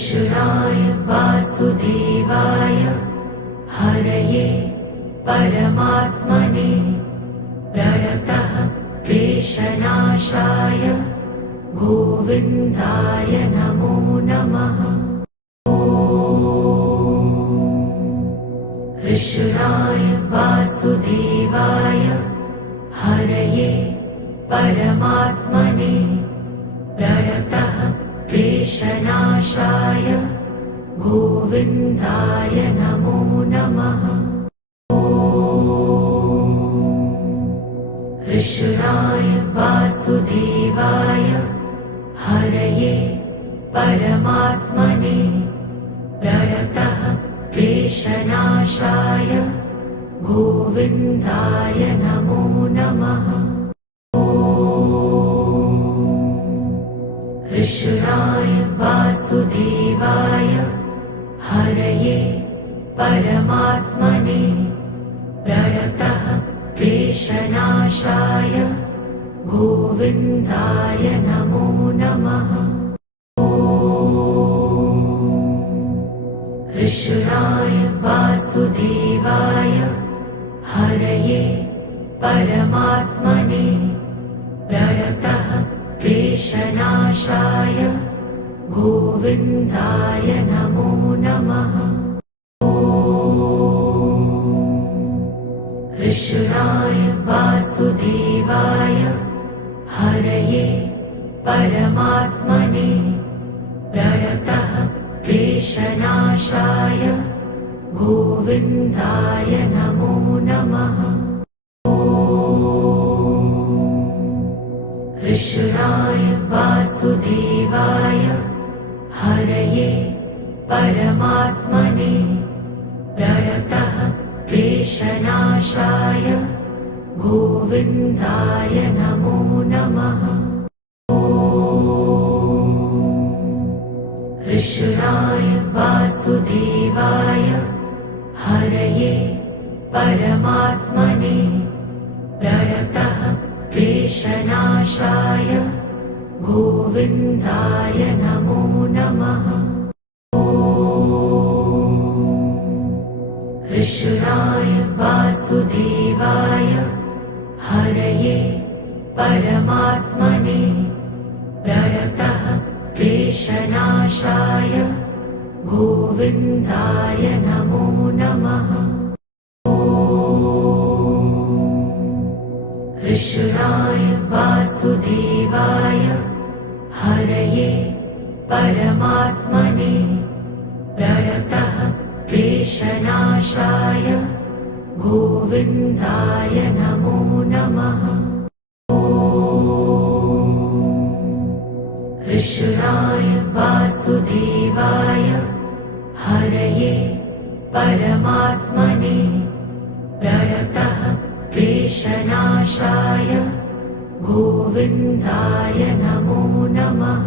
कृष्णाय वासुदेवाय हरये परमात्मने प्रणतः क्लेशनाशाय गोविन्दाय नमो नमः। कृष्णाय वासुदेवाय हरये परमात्मने प्रणतः क्लेशनाशाय गोविन्दाय नमो नमः। कृष्णाय वासुदेवाय हरये परमात्मने प्रणतः क्लेशनाशाय गोविन्दाय नमो नमः। कृष्णाय वासुदेवाय हरये परमात्मने प्रणतः क्लेशनाशाय गोविन्दाय नमो नमः। कृष्णाय वासुदेवाय हरये परमात्मने प्रणतः क्लेशनाशाय गोविन्दाय नमो नमः। कृष्णाय वासुदेवाय हरये परमात्मने प्रणतः क्लेशनाशाय गोविन्दाय नमो नमः। कृष्णाय वासुदेवाय हरये परमात्मने प्रणतः क्लेशनाशाय गोविन्दाय नमो नमः। कृष्णाय वासुदेवाय हरये परमात्मने प्रणतः क्लेशनाशाय गोविन्दाय नमो नमः। कृष्णाय वासुदेवाय हरये परमात्मने प्रणतः क्लेशनाशाय गोविन्दाय नमो नमः। कृष्णाय वासुदेवाय हरये परमात्मने प्रणतः क्लेशनाशाय गोविन्दाय नमो नमः। कृष्णाय वासुदेवाय हरये परमात्मने प्रणतः क्लेशनाशाय गोविन्दाय नमो नमः।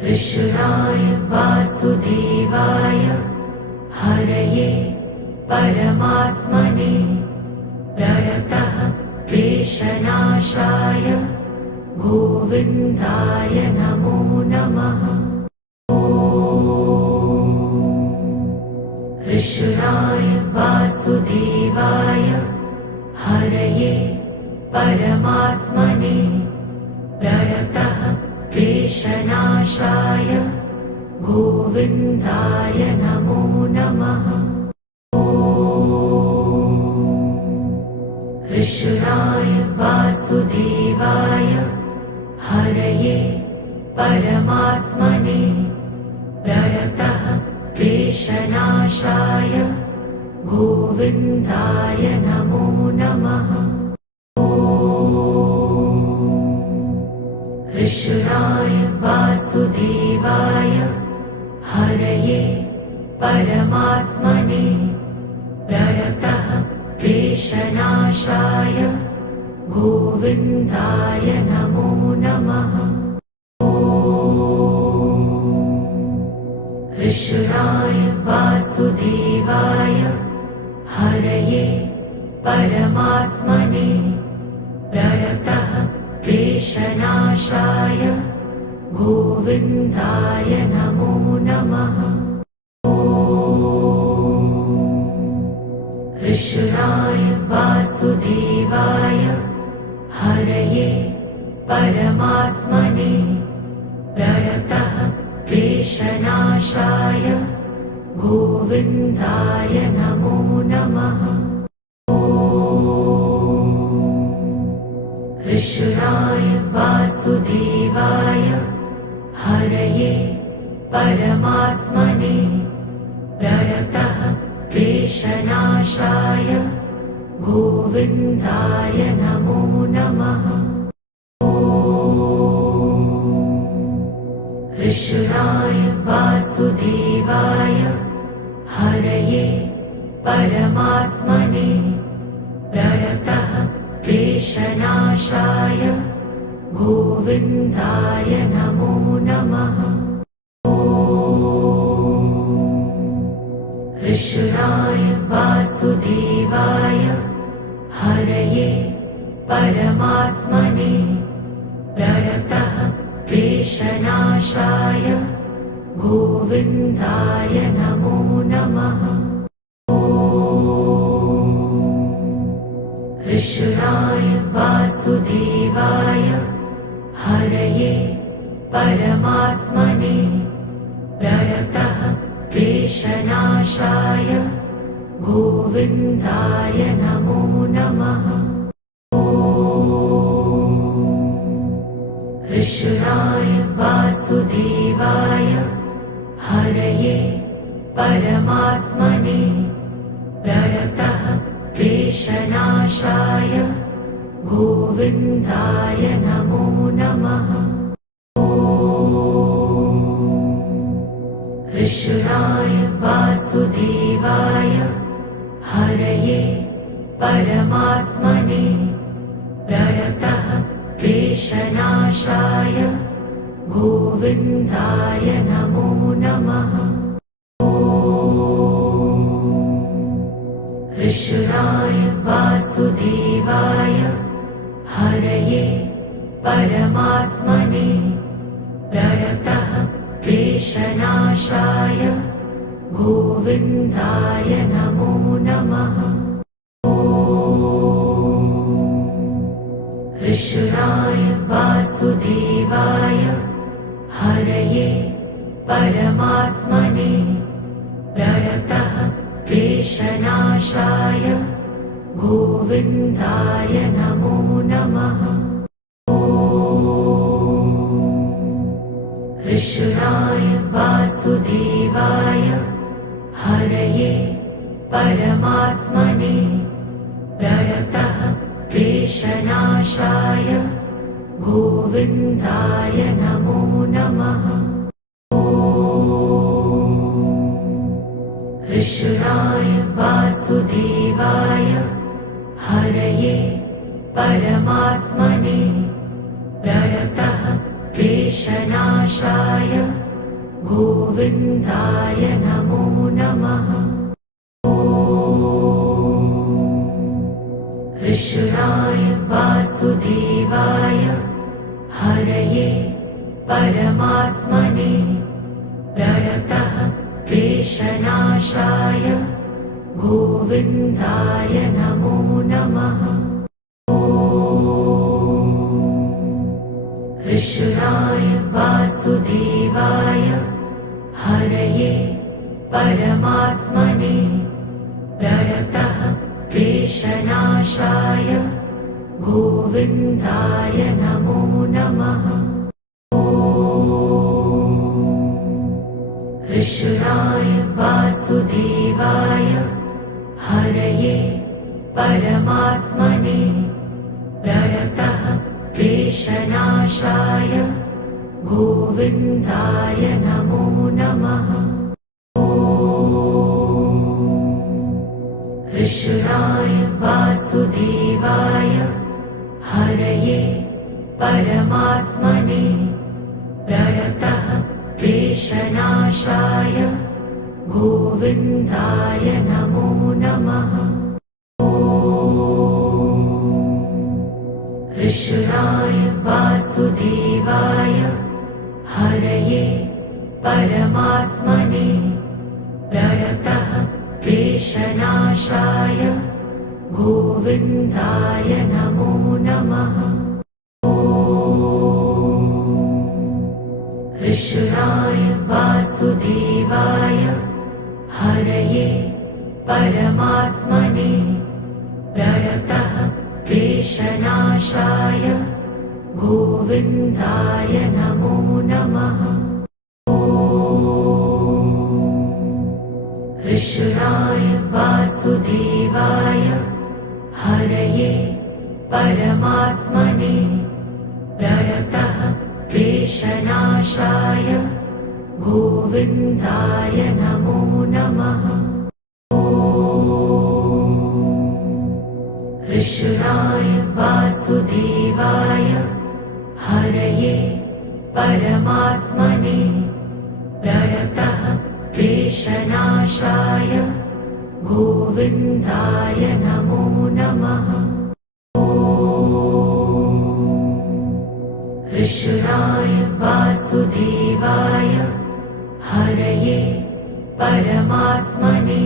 कृष्णाय वासुदेवाय हरये परमात्मने प्रणतः क्लेशनाशाय गोविन्दाय नमो नमः। कृष्णाय वासुदेवाय हरये परमात्मने प्रणतः क्लेशनाशाय गोविन्दाय नमो नमः। कृष्णाय वासुदेवाय हरये परमात्मने प्रणतः क्लेशनाशाय गोविन्दाय नमो नमः। कृष्णाय वासुदेवाय हरये परमात्मने प्रणतः क्लेशनाशाय गोविन्दाय नमो नमः। कृष्णाय वासुदेवाय हरये परमात्मने प्रणतः क्लेशनाशाय गोविन्दाय नमो नमः। कृष्णाय वासुदेवाय हरये परमात्मने प्रणतः क्लेशनाशाय गोविन्दाय नमो नमः। कृष्णाय वासुदेवाय हरये परमात्मने प्रणतः क्लेशनाशाय गोविन्दाय नमो नमः। कृष्णाय वासुदेवाय हरये परमात्मने प्रणतः क्लेशनाशाय गोविन्दाय नमो नमः। कृष्णाय वासुदेवाय हरये परमात्मने प्रणतः क्लेशनाशाय गोविन्दाय नमो नमः। कृष्णाय वासुदेवाय हरये परमात्मने प्रणतः क्लेशनाशाय गोविन्दाय नमो नमः। कृष्णाय वासुदेवाय हरये परमात्मने प्रणतः क्लेशनाशाय गोविन्दाय नमो नमः। कृष्णाय वासुदेवाय हरये परमात्मने प्रणतः क्लेशनाशाय गोविन्दाय नमो नमः। कृष्णाय वासुदेवाय हरये परमात्मने प्रणतः क्लेशनाशाय गोविन्दाय नमो नमः। कृष्णाय वासुदेवाय हरये परमात्मने प्रणतः क्लेशनाशाय गोविन्दाय नमो नमः। कृष्णाय वासुदेवाय हरये परमात्मने प्रणतः क्लेशनाशाय गोविन्दाय नमो नमः। कृष्णाय वासुदेवाय हरये परमात्मने प्रणतः क्लेशनाशाय गोविन्दाय नमो नमः। कृष्णाय वासुदेवाय हरये परमात्मने प्रणतः क्लेशनाशाय गोविन्दाय नमो नमः। कृष्णाय वासुदेवाय हरये परमात्मने प्रणतः क्लेशनाशाय गोविन्दाय नमो नमः। कृष्णाय वासुदेवाय हरये परमात्मने प्रणतः क्लेशनाशाय गोविन्दाय नमो नमः। कृष्णाय वासुदेवाय हरये परमात्मने प्रणतः क्लेशनाशाय गोविन्दाय नमो नमः। कृष्णाय वासुदेवाय हरये परमात्मने प्रणतः क्लेशनाशाय गोविन्दाय नमो नमः। कृष्णाय वासुदेवाय हरये परमात्मने प्रणतः क्लेशनाशाय गोविन्दाय नमो नमः। कृष्णाय वासुदेवाय हरये परमात्मने प्रणतः क्लेशनाशाय गोविन्दाय नमो नमः। कृष्णाय वासुदेवाय हरये परमात्मने प्रणतः क्लेशनाशाय गोविन्दाय नमो नमः। कृष्णाय वासुदेवाय हरये परमात्मने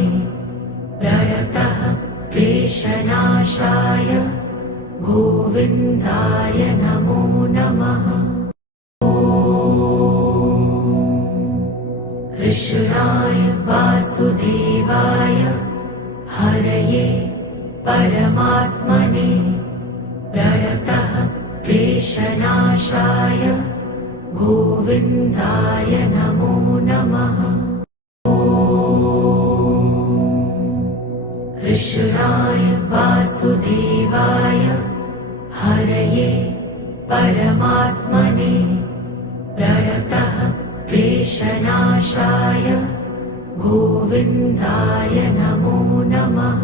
प्रणतः क्लेशनाशाय गोविन्दाय नमो नमः। कृष्णाय वासुदेवाय हरये परमात्मने प्रणतः क्लेशनाशाय गोविन्दाय नमो नमः। कृष्णाय वासुदेवाय हरये परमात्मने प्रणतः क्लेशनाशाय गोविन्दाय नमो नमः।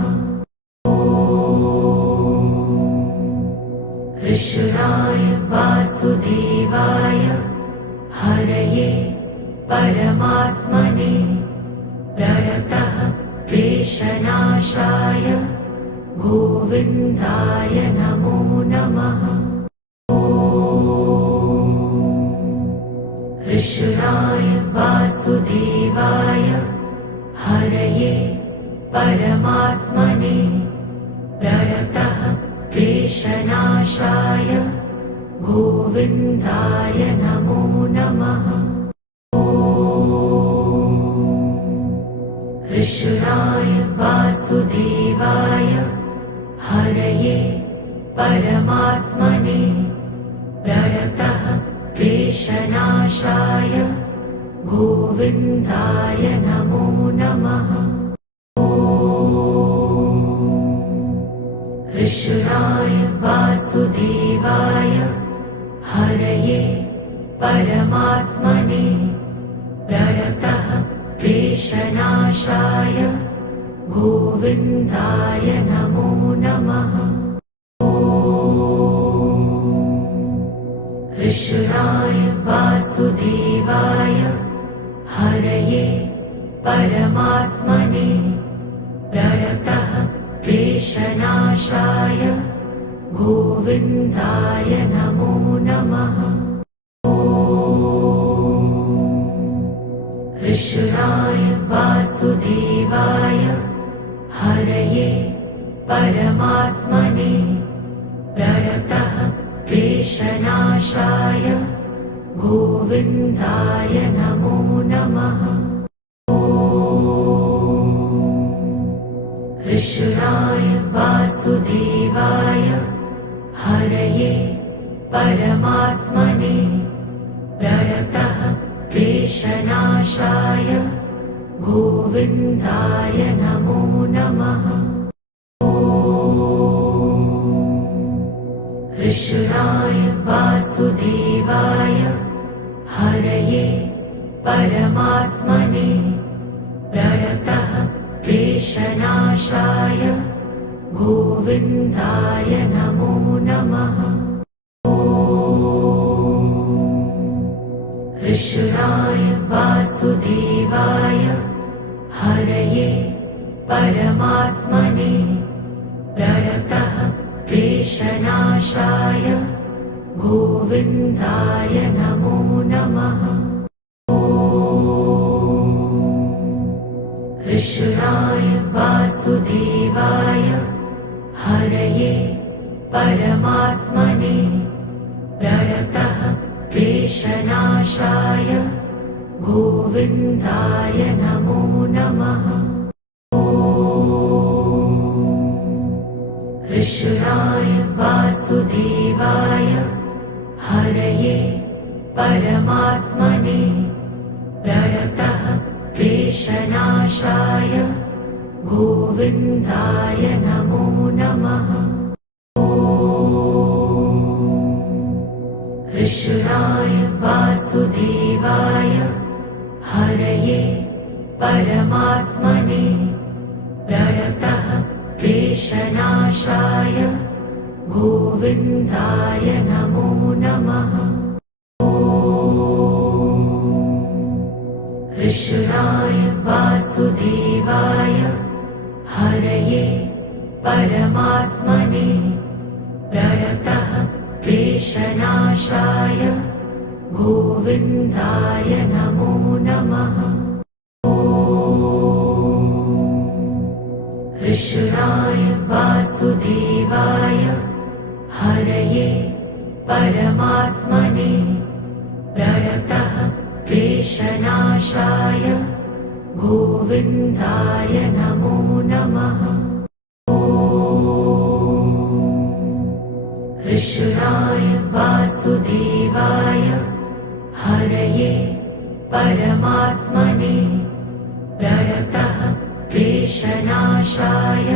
कृष्णाय वासुदेवाय हरये परमात्मने प्रणतः क्लेशनाशाय गोविन्दाय नमो नमः। कृष्णाय वासुदेवाय हरये परमात्मने प्रणतः क्लेशनाशाय गोविन्दाय नमो नमः। कृष्णाय वासुदेवाय हरये परमात्मने प्रणतः क्लेशनाशाय गोविन्दाय नमो नमः। कृष्णाय वासुदेवाय हरये परमात्मने प्रणतः क्लेशनाशाय गोविन्दाय नमो नमः। कृष्णाय वासुदेवाय हरये परमात्मने प्रणतः क्लेशनाशाय गोविन्दाय नमो नमः। कृष्णाय वासुदेवाय हरये परमात्मने प्रणतः क्लेशनाशाय गोविन्दाय नमो नमः। कृष्णाय वासुदेवाय हरये परमात्मने प्रणतः क्लेशनाशाय गोविन्दाय नमो नमः। कृष्णाय वासुदेवाय हरये परमात्मने प्रणतः क्लेशनाशाय गोविन्दाय नमो नमः। कृष्णाय वासुदेवाय हरये परमात्मने प्रणतः क्लेशनाशाय गोविन्दाय नमो नमः। कृष्णाय वासुदेवाय हरये परमात्मने प्रणतः क्लेशनाशाय गोविन्दाय नमो नमः। कृष्णाय वासुदेवाय हरये परमात्मने प्रणतः क्लेशनाशाय गोविन्दाय नमो नमः। कृष्णाय वासुदेवाय हरये परमात्मने प्रणतः क्लेशनाशाय गोविन्दाय नमो नमः। कृष्णाय वासुदेवाय हरये परमात्मने प्रणतः क्लेशनाशाय गोविन्दाय नमो नमः। कृष्णाय वासुदेवाय हरये परमात्मने प्रणतः क्लेशनाशाय गोविन्दाय नमो नमः। कृष्णाय वासुदेवाय हरये परमात्मने प्रणतः क्लेशनाशाय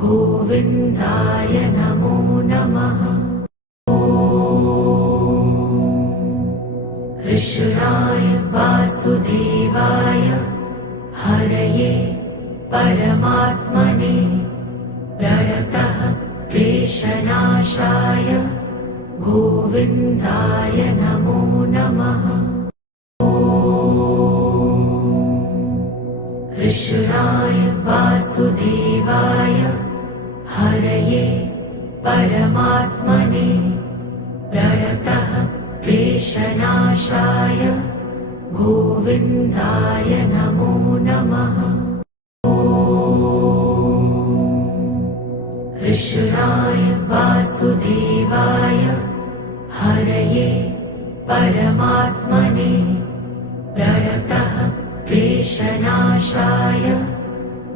गोविन्दाय नमो नमः। कृष्णाय वासुदेवाय हरये परमात्मने प्रणतः क्लेशनाशाय गोविन्दाय नमो नमः। कृष्णाय वासुदेवाय हरये परमात्मने प्रणतः क्लेशनाशाय गोविन्दाय नमो नमः। कृष्णाय वासुदेवाय हरये परमात्मने प्रणतः क्लेशनाशाय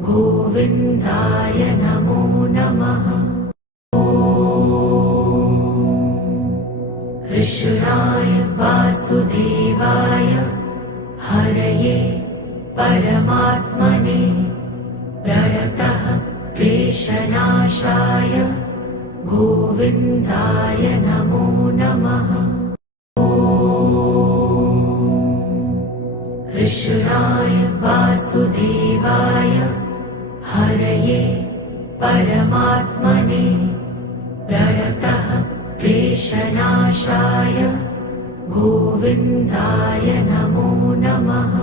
गोविन्दाय नमो नमः। कृष्णाय वासुदेवाय हरये परमात्मने प्रणतः क्लेशनाशाय गोविन्दाय नमो नमः। कृष्णाय वासुदेवाय हरये परमात्मने प्रणतः क्लेशनाशाय गोविन्दाय नमो नमः।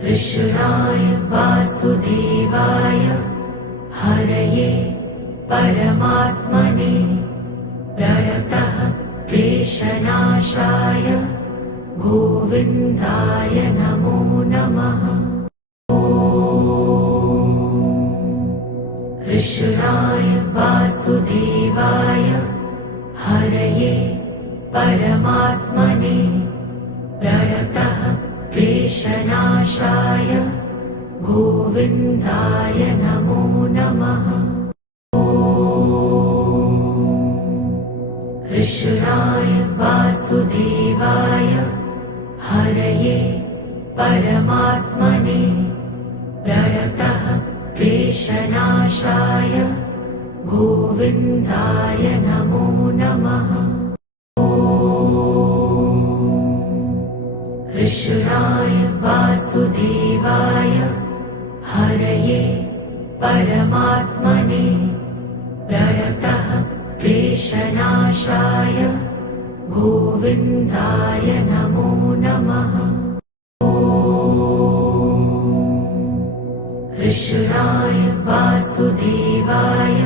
कृष्णाय वासुदेवाय हरये परमात्मने प्रणतः क्लेशनाशाय गोविन्दाय नमो नमः। कृष्णाय वासुदेवाय हरये परमात्मने प्रणतः क्लेशनाशाय गोविन्दाय नमो नमः। कृष्णाय वासुदेवाय हरये परमात्मने प्रणतः क्लेशनाशाय गोविन्दाय नमो नमः। कृष्णाय वासुदेवाय हरये परमात्मने प्रणतः क्लेशनाशाय गोविन्दाय नमो नमः। कृष्णाय वासुदेवाय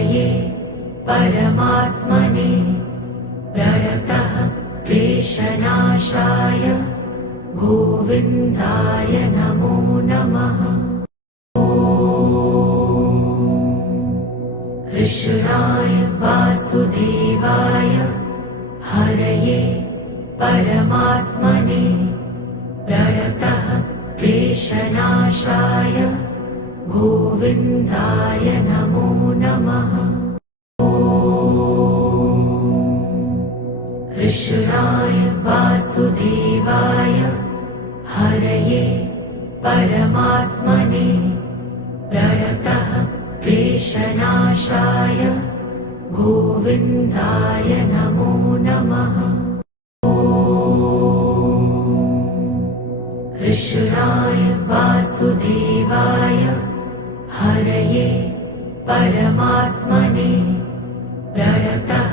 हरये परमात्मने प्रणतः क्लेशनाशाय गोविन्दाय नमो नमः। कृष्णाय वासुदेवाय हरये परमात्मने प्रणतः क्लेशनाशाय गोविन्दाय नमो नमः। कृष्णाय वासुदेवाय हरये परमात्मने प्रणतः क्लेशनाशाय गोविन्दाय नमो नमः। कृष्णाय वासुदेवाय हरये परमात्मने प्रणतः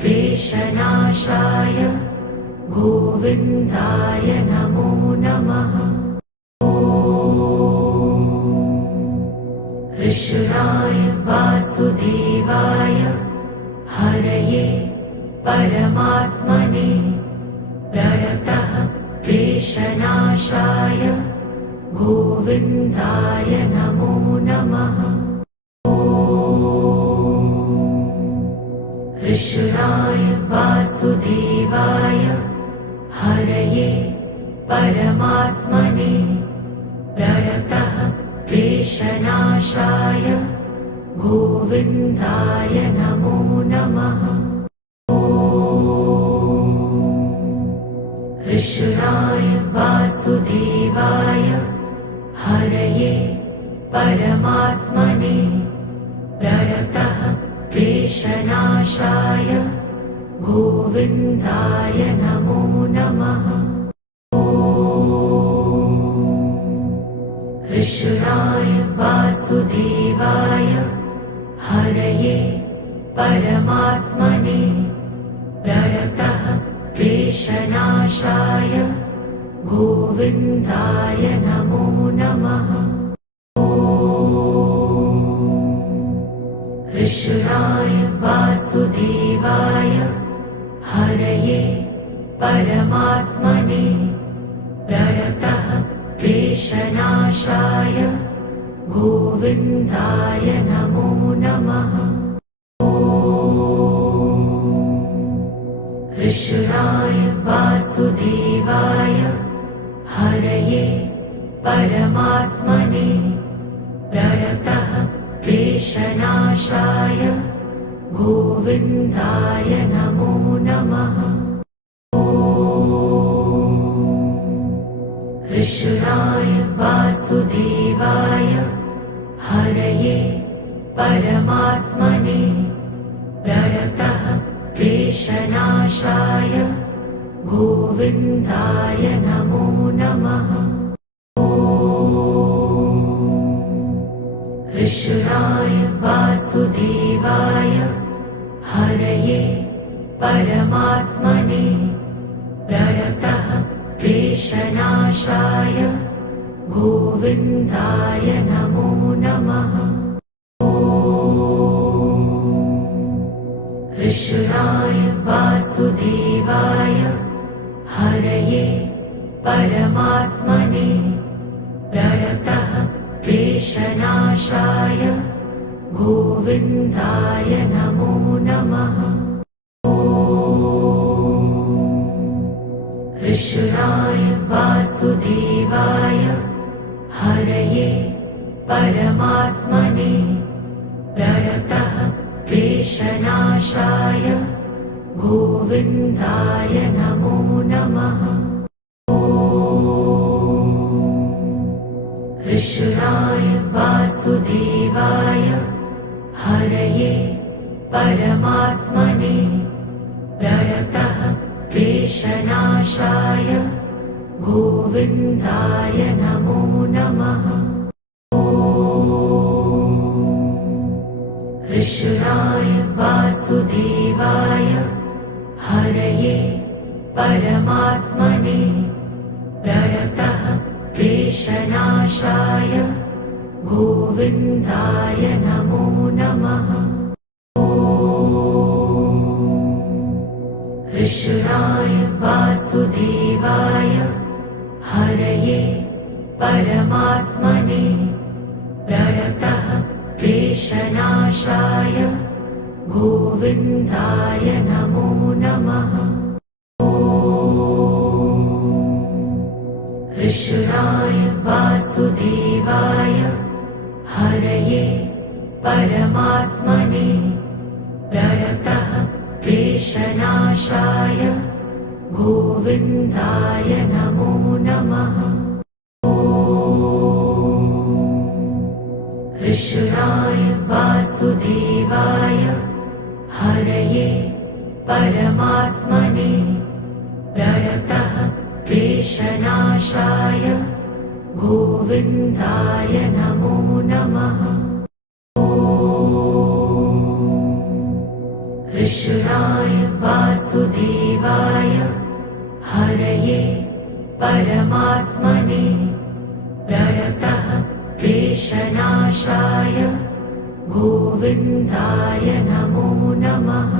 क्लेशनाशाय गोविन्दाय नमो नमः। कृष्णाय वासुदेवाय हरये परमात्मने प्रणतः क्लेशनाशाय गोविन्दाय नमो नमः। कृष्णाय वासुदेवाय हरये परमात्मने प्रणतः क्लेशनाशाय गोविन्दाय नमो नमः। कृष्णाय वासुदेवाय हरये परमात्मने प्रणतः क्लेशनाशाय गोविन्दाय नमो नमः। कृष्णाय वासुदेवाय हरये परमात्मने प्रणतः क्लेशनाशाय गोविन्दाय नमो नमः। कृष्णाय वासुदेवाय हरये परमात्मने प्रणतः क्लेशनाशाय गोविन्दाय नमो नमः। कृष्णाय वासुदेवाय हरये परमात्मने प्रणतः क्लेशनाशाय गोविन्दाय नमो नमः। कृष्णाय वासुदेवाय हरये परमात्मने प्रणतः क्लेशनाशाय गोविन्दाय नमो नमः। कृष्णाय वासुदेवाय हरये परमात्मने प्रणतः क्लेशनाशाय गोविन्दाय नमो नमः। कृष्णाय वासुदेवाय हरये परमात्मने प्रणतः क्लेशनाशाय गोविन्दाय नमो नमः। कृष्णाय वासुदेवाय हरये परमात्मने प्रणतः क्लेशनाशाय गोविन्दाय नमो नमः। कृष्णाय वासुदेवाय हरये परमात्मने प्रणतः क्लेशनाशाय गोविन्दाय नमो नमः। कृष्णाय वासुदेवाय हरये परमात्मने प्रणतः क्लेशनाशाय गोविन्दाय नमो नमः। कृष्णाय वासुदेवाय हरये परमात्मने प्रणतः क्लेशनाशाय गोविन्दाय नमो नमः। कृष्णाय वासुदेवाय हरये परमात्मने प्रणतः क्लेशनाशाय गोविन्दाय नमो नमः। कृष्णाय वासुदेवाय हरये परमात्मने प्रणतः क्लेशनाशाय गोविन्दाय नमो नमः। कृष्णाय वासुदेवाय हरये परमात्मने प्रणतः क्लेशनाशाय गोविन्दाय नमो नमः।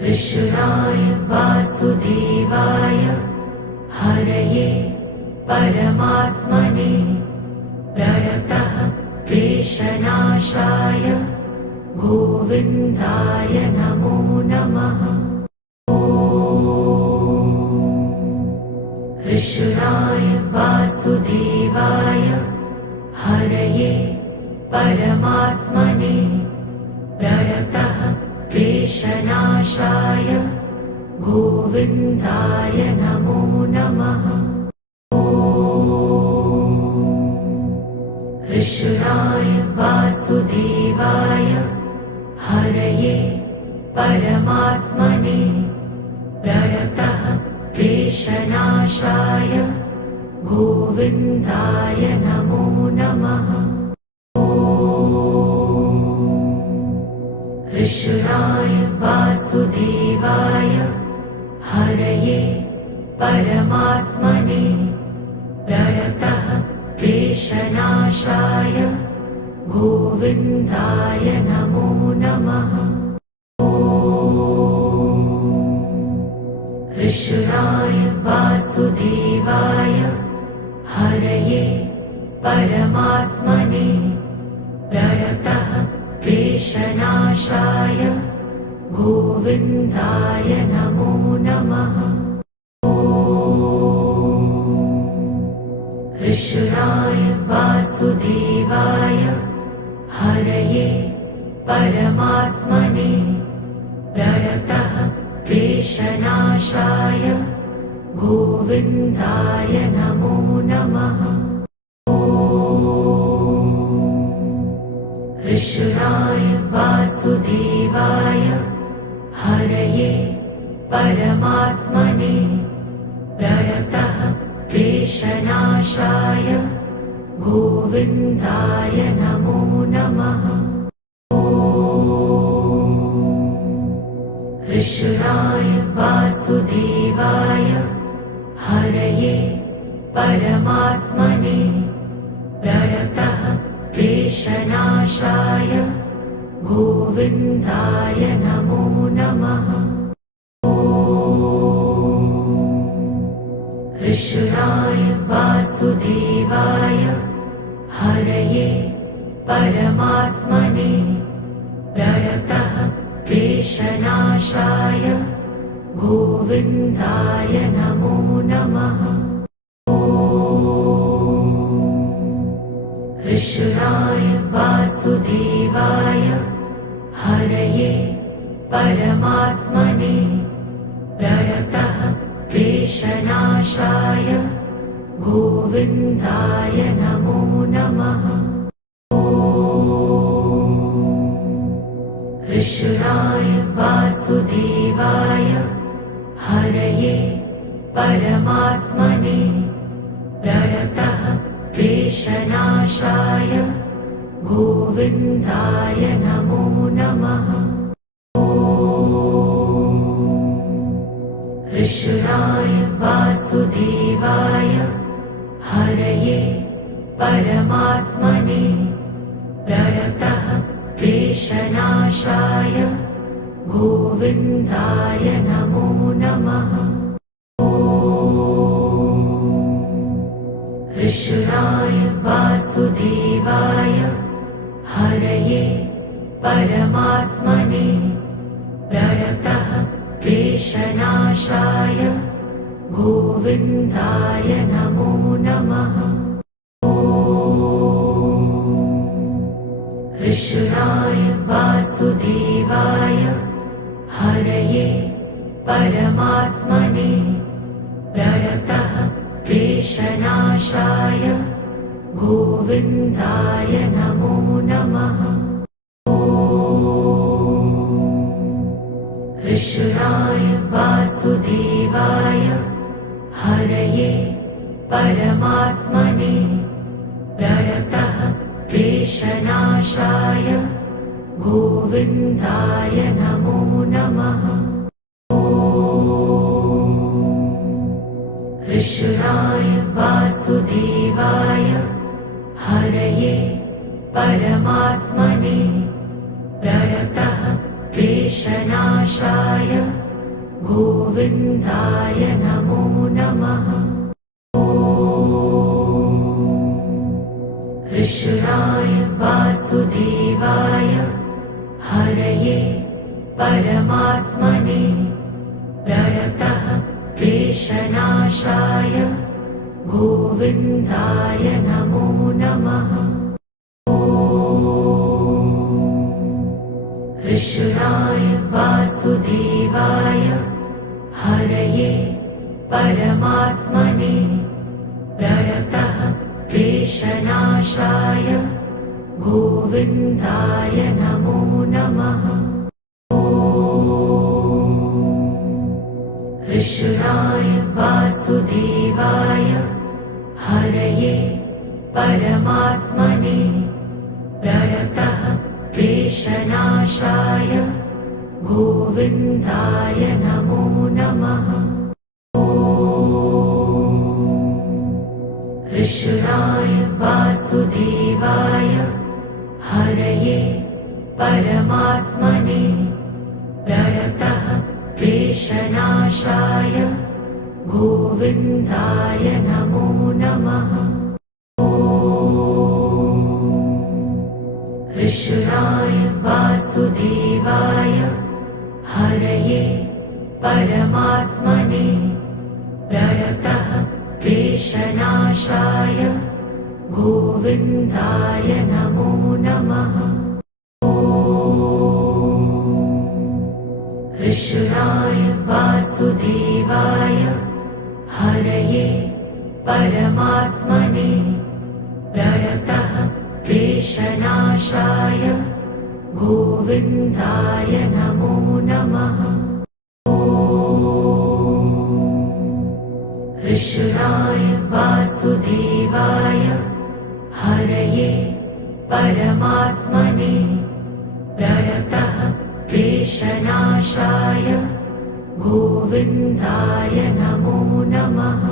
कृष्णाय वासुदेवाय हरये परमात्मने प्रणतः क्लेशनाशाय गोविन्दाय नमो नमः। कृष्णाय वासुदेवाय हरये परमात्मने प्रणतः क्लेशनाशाय गोविन्दाय नमो नमः। कृष्णाय वासुदेवाय हरये परमात्मने प्रणतः क्लेशनाशाय गोविन्दाय नमो नमः। कृष्णाय वासुदेवाय हरये परमात्मने प्रणतः क्लेशनाशाय गोविन्दाय नमो नमः। कृष्णाय वासुदेवाय हरये परमात्मने प्रणतः क्लेशनाशाय गोविन्दाय नमो नमः। कृष्णाय वासुदेवाय हरये परमात्मने प्रणतः क्लेशनाशाय गोविन्दाय नमो नमः। कृष्णाय वासुदेवाय हरये परमात्मने प्रणतः क्लेशनाशाय गोविन्दाय नमो नमः। कृष्णाय वासुदेवाय हरये परमात्मने प्रणतः क्लेशनाशाय गोविन्दाय नमो नमः। कृष्णाय वासुदेवाय हरये परमात्मने प्रणतः क्लेशनाशाय गोविन्दाय नमो नमः। कृष्णाय वासुदेवाय हरये परमात्मने प्रणतः क्लेशनाशाय गोविन्दाय नमो नमः। कृष्णाय वासुदेवाय हरये परमात्मने प्रणतः क्लेशनाशाय गोविन्दाय नमो नमः। कृष्णाय वासुदेवाय हरये परमात्मने प्रणतः क्लेशनाशाय गोविन्दाय नमो नमः। कृष्णाय वासुदेवाय हरये परमात्मने प्रणतः क्लेशनाशाय गोविन्दाय नमो नमः। कृष्णाय वासुदेवाय हरये परमात्मने प्रणतः क्लेशनाशाय गोविन्दाय नमो नमः। कृष्णाय वासुदेवाय हरये परमात्मने प्रणतः क्लेशनाशाय गोविन्दाय नमो नमः। कृष्णाय वासुदेवाय हरये परमात्मने प्रणतः क्लेशनाशाय गोविन्दाय नमो नमः। कृष्णाय वासुदेवाय हरये परमात्मने प्रणतः क्लेशनाशाय गोविन्दाय नमो नमः। कृष्णाय वासुदेवाय हरये परमात्मने प्रणतः क्लेशनाशाय गोविन्दाय नमो नमः। कृष्णाय वासुदेवाय हरये परमात्मने प्रणतः क्लेशनाशाय गोविन्दाय नमो नमः। कृष्णाय वासुदेवाय हरये परमात्मने प्रणतः क्लेशनाशाय गोविन्दाय नमो नमः। कृष्णाय वासुदेवाय हरये परमात्मने प्रणतः क्लेशनाशाय गोविन्दाय नमो नमः। कृष्णाय वासुदेवाय हरये परमात्मने प्रणतः क्लेशनाशाय गोविन्दाय नमो नमः। कृष्णाय वासुदेवाय हरये परमात्मने प्रणतः क्लेशनाशाय गोविन्दाय नमो नमः।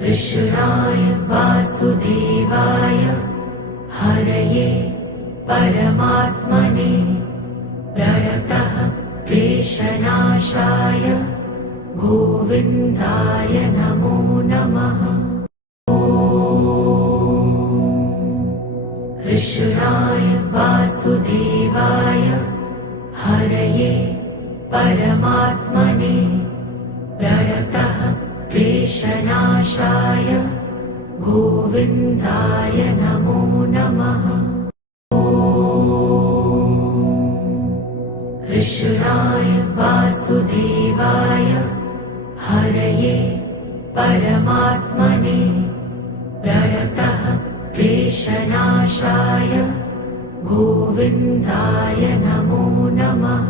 कृष्णाय वासुदेवाय हरये परमात्मने प्रणतः क्लेशनाशाय गोविन्दाय नमो नमः। कृष्णाय वासुदेवाय हरये परमात्मने प्रणतः क्लेशनाशाय गोविन्दाय नमो नमः। कृष्णाय वासुदेवाय हरये परमात्मने प्रणतः क्लेशनाशाय गोविन्दाय नमो नमः।